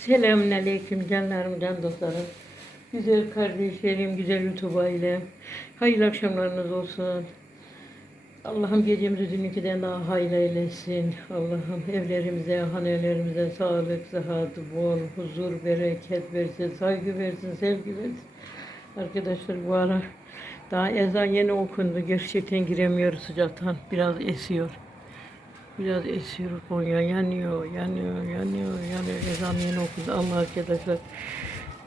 Selamünaleyküm canlarım, can dostlarım. Güzel kardeşlerim, güzel YouTube ailem. Hayırlı akşamlarınız olsun. Allah'ım gecemizi dünküden daha hayırlı eylesin. Allah'ım evlerimize, hanelerimize sağlık, sıhhat, bol, huzur, bereket versin, saygı versin, sevgi versin. Arkadaşlar bu ara daha ezan yeni okundu. Gerçekten giremiyoruz sıcaktan. Biraz esiyor. Biraz esiyor Konya yanıyor, yanıyor, yanıyor, yanıyor. Ezan yeni okundu ama arkadaşlar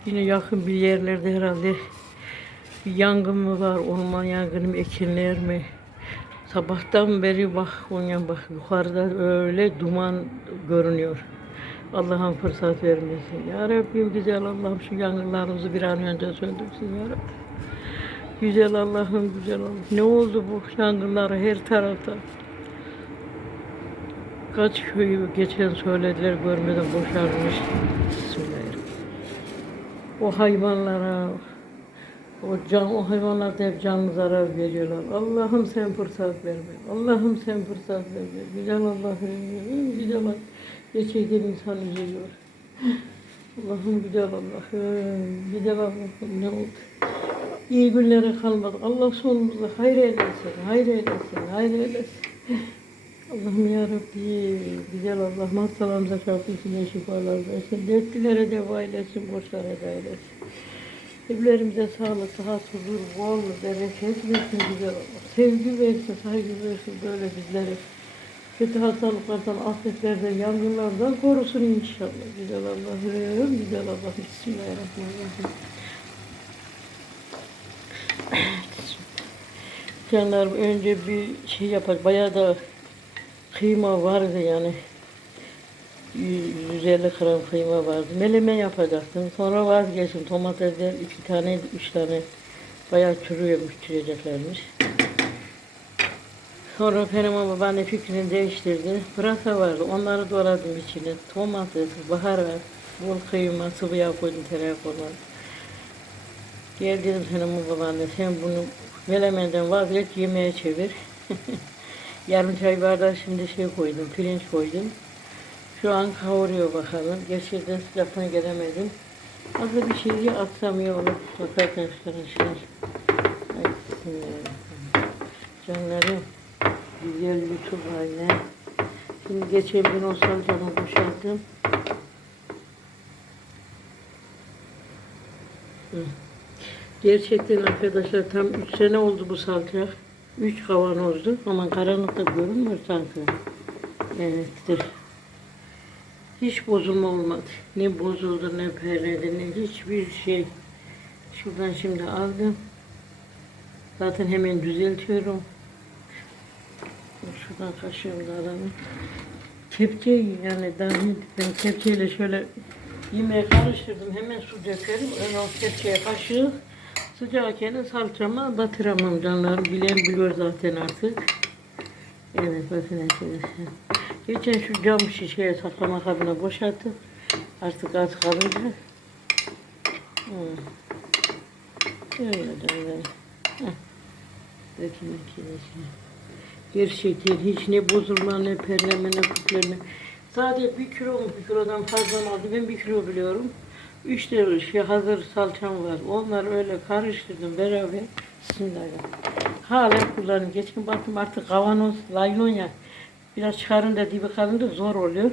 yine yakın bir yerlerde herhalde bir yangın mı var, orman yangını mı, ekinler mi? Sabahtan beri bak Konya bak yukarıda öyle duman görünüyor. Allah'ım fırsat vermesin. Ya Rabbim güzel Allah'ım şu yangınlarımızı bir an önce söndürsün ya Rabbim. Güzel Allah'ım güzel Allah'ım. Ne oldu bu yangınlar her tarafta? Kaç köyü geçen söylediler görmeden boşalmış. Bismillahirrahmanirrahim. O hayvanlara, o can, o hayvanlar da hep canlı zarar veriyorlar. Allah'ım sen fırsat verme. Allah'ım sen fırsat verme. Güzel Allah'ım, güzel Allah. Gerçekten insan üzülüyor. Allah'ım güzel Allah'ım, güzel Allah'ım ne oldu? İyi günlere kalmadık. Allah sonumuzu hayır eylesin, hayır eylesin, hayır eylesin. Allah'ım ya Rabbi, güzel Allah hastalarımıza şafisine şifalar versin. Dertlilere deva eylesin, borçlara da eylesin. Evlerimize sağlık, sıhhat, huzur, bol, bereket versin güzel Allah. Sevgi versin, saygı versin böyle bizleri. Kötü hastalıklardan, afetlerden, yangınlardan korusun inşallah. Güzel Allah'ım, güzel Allah. Bismillahirrahmanirrahim. Canlarım önce bir şey yapar. Bayağı da kıyma vardı yani. 150 gram kıyma vardı. Meleme yapacaktım. Sonra vazgeçtim. Domatesler iki tane, üç tane bayağı çürüyormuş, çürüyeceklermiş. Sonra benim babaanne fikrini değiştirdi. Pırasa vardı. Onları doğradım içine. Domates, baharat, bol kıyma, sıvı yağ koydum, tereyağı koydum. Gel dedim babaanne sen bunu melemenden vazgeç yemeğe çevir. Yarım çay bardağı şimdi şey koydum, pirinç koydum. Şu an kavuruyor bakalım. Gerçekten sıcaktan gelemedim. Az da bir şey atsam iyi olur. Bak arkadaşlar. Ay. Canlarım, güzel YouTube haline. Şimdi geçen gün o salçamı boşalttım. Gerçekten arkadaşlar tam 3 sene oldu bu salça. 3 kavanozdu ama karanlıkta görünmüyor sanki. Evettir. Hiç bozulma olmadı. Ne bozuldu ne perledi ne hiçbir şey. Şuradan şimdi aldım. Zaten hemen düzeltiyorum. Şuradan kaşığımda alalım. Kepçe yani daha ne- ben kepçeyle şöyle yemeğe karıştırdım. Hemen su dökerim. Ön o kepçeye kaşığı sıcakken salçama batıramam canlarım. Bilen biliyor zaten artık. Evet bakın arkadaşlar. Geçen şu cam şişeye saklama kabına boşalttım. Artık az kalınca. Öyle de öyle. Dökün içine. Gerçekten hiç ne bozulma ne perleme ne kütleme. Sadece bir kilo mu bir kilodan fazla aldı? Ben bir kilo biliyorum. Üç de şey hazır salçam var. Onları öyle karıştırdım beraber. Bismillahirrahmanirrahim. Hala kullanıyorum. Geçen baktım artık kavanoz, laylon ya. Biraz çıkarınca dibi kalınca zor oluyor.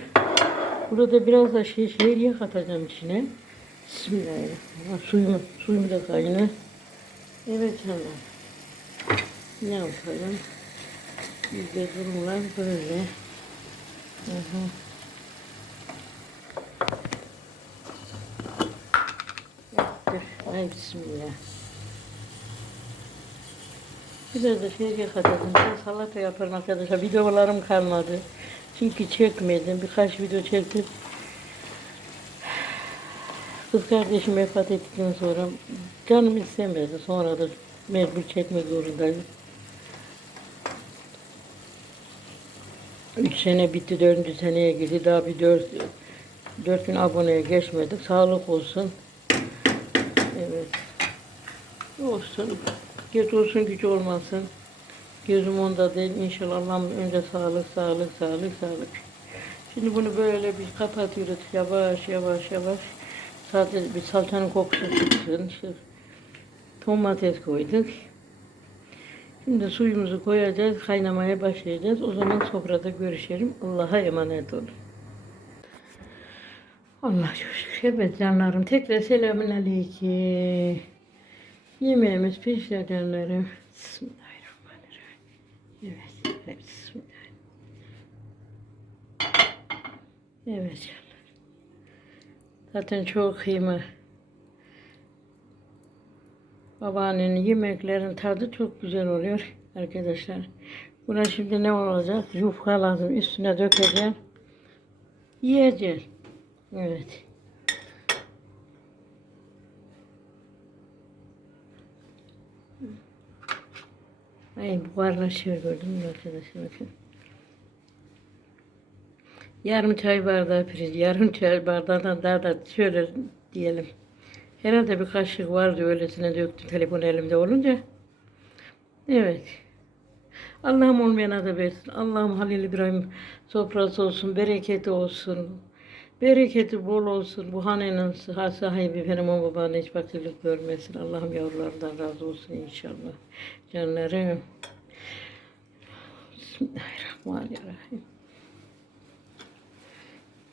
Burada biraz da şey şehriye katacağım içine. Bismillahirrahmanirrahim. Suyumu, suyumu da kaynar. Evet canım. Ne yapalım? Bizde durumlar böyle. Hı hı. Ay bismillah. Biraz da şey. Ben salata yaparım arkadaşlar. Videolarım kalmadı. Çünkü çekmedim. Birkaç video çektim. Kız kardeşim vefat ettikten sonra canım istemedi. Sonra da mecbur çekmek zorundayım. Üç sene bitti, dördüncü seneye girdi. Daha bir dört, dört bin aboneye geçmedik. Sağlık olsun. Olsun. Geç olsun, güç olmasın. Gözüm onda değil. İnşallah Allah'ım önce sağlık, sağlık, sağlık, sağlık. Şimdi bunu böyle bir kapatıyoruz yavaş yavaş yavaş. Sadece bir salçanın kokusu çıksın. İşte domates koyduk. Şimdi suyumuzu koyacağız, kaynamaya başlayacağız. O zaman sofrada görüşelim. Allah'a emanet olun. Allah çok şükür. Evet canlarım tekrar selamun aleyküm. Yemeğimiz canlarım. Bismillahirrahmanirrahim. Evet, evet bismillah. Evet canlar. Zaten çok kıyma. Babaannenin yemeklerin tadı çok güzel oluyor arkadaşlar. Buna şimdi ne olacak? Yufka lazım. Üstüne dökeceğim. Yiyeceğiz. Evet. Ay buharlaşıyor gördün mü arkadaşlar bakın. Yarım çay bardağı pirinç, yarım çay bardağından daha da şöyle diyelim. Herhalde bir kaşık vardı öylesine döktüm telefon elimde olunca. Evet. Allah'ım olmayana da versin. Allah'ım Halil İbrahim sofrası olsun, bereketi olsun. Bereketi bol olsun. Bu hanenin sıha sahibi benim o babanı hiç fakirlik görmesin. Allah'ım yavrulardan razı olsun inşallah. Canlarım. Bismillahirrahmanirrahim.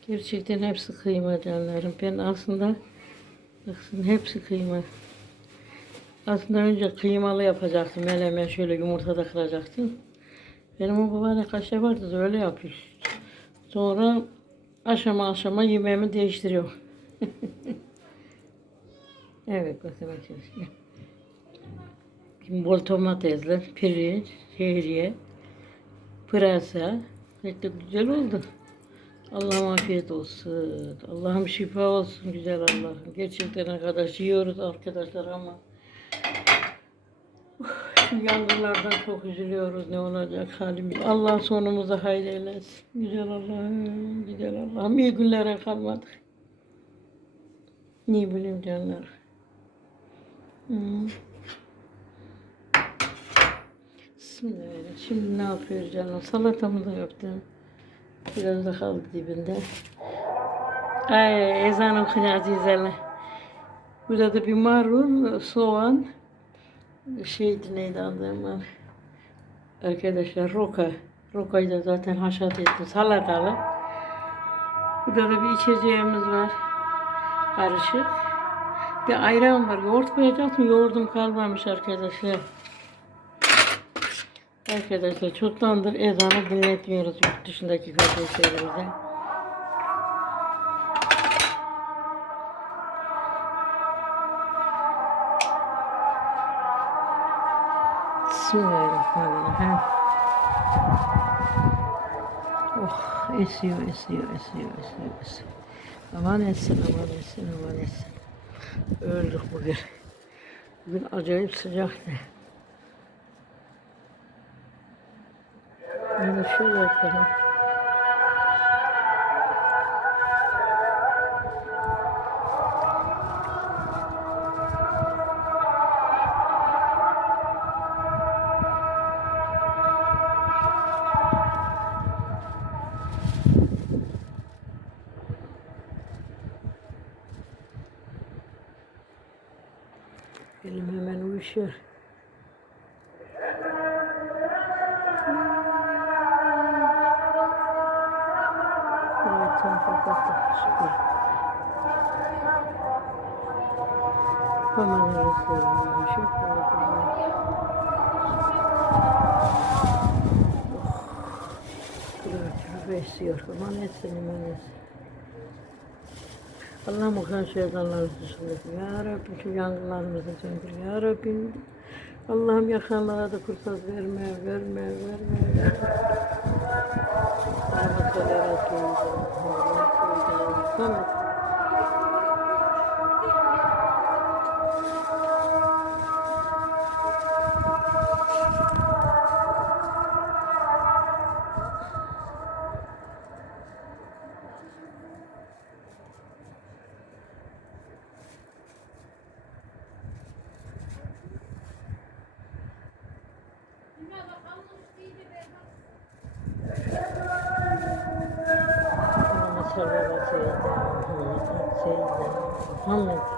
Gerçekten hepsi kıyma canlarım. Ben aslında baksın hepsi kıyma. Aslında önce kıymalı yapacaktım. Melemen şöyle yumurta da kıracaktım. Benim o babaanne kaşe vardı öyle yapıyor. Sonra aşama aşama yemeğimi değiştiriyor. evet bakın. Şimdi bol domatesle, pirinç, şehriye, pırasa. Pek de güzel oldu. Allah'ım afiyet olsun. Allah'ım şifa olsun güzel Allah'ım. Gerçekten arkadaş yiyoruz arkadaşlar ama şu yangınlardan çok üzülüyoruz. Ne olacak halimiz. Allah sonumuzu hayır eylesin. Güzel Allah'ım, güzel Allah'ım. İyi günlere kalmadık. Ne bileyim canlar. Hı. Bismillahirrahmanirrahim. Şimdi ne yapıyoruz canım? Salatamı da yaptım. Biraz da kaldı dibinde. Ay ezan okunuyor azizler. Burada da bir marul, soğan, şeydi neydi adı Arkadaşlar roka. Rokayı da zaten haşat ettim. Salatalı. Burada da bir içeceğimiz var. Karışık. Bir ayran var. Yoğurt koyacaktım. Yoğurdum kalmamış arkadaşlar. Arkadaşlar çoktandır ezanı dinletmiyoruz yurt dışındaki kardeşlerimize. Bismillahirrahmanirrahim. Oh esiyor esiyor esiyor esiyor esiyor. Aman etsin aman etsin aman etsin. Öldük bugün. Bugün acayip sıcaktı. Böyle şöyle yapalım. Uyuşuyor. Evet, tam kapattık. Şükür. Hemen arasında şükür. Kırık besliyor. Aman etsin, aman etsin. Allah'ım o kadar şeytanları dışındaki. Ya Rabbim şu yangınlarımızı söndür. Ya Rabbim Allah'ım yakanlara da fırsat verme, verme, verme, verme. Rahmetler সবার কাছে ভালো থাকছে। ভালো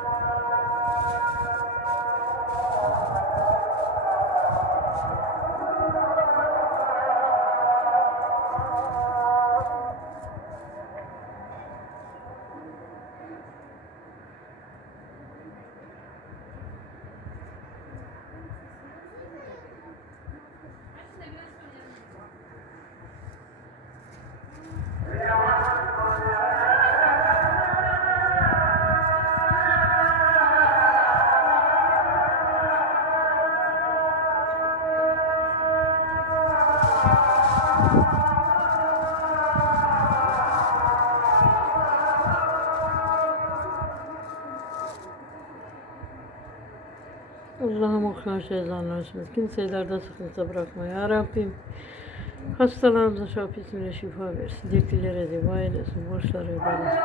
Karşı ezanlar olsun. Kimseyi derde sıkıntıda bırakma ya Rabbim. Hastalarımıza şafisine şifa versin. Dertlilere deva eylesin. Borçları ödemesin.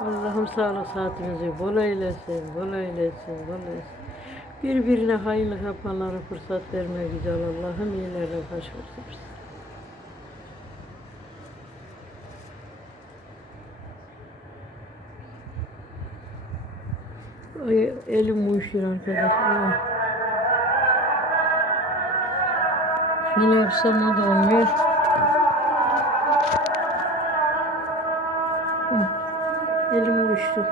Allah'ım sağlık saatimizi bol eylesin, bol eylesin, bol eylesin. Birbirine hayırlı yapanlara fırsat verme güzel Allah'ım iyilerle baş göstersin. Ay, elim uyuşuyor arkadaşlar. Şöyle yapsam o da olmuyor. Elim uyuştu.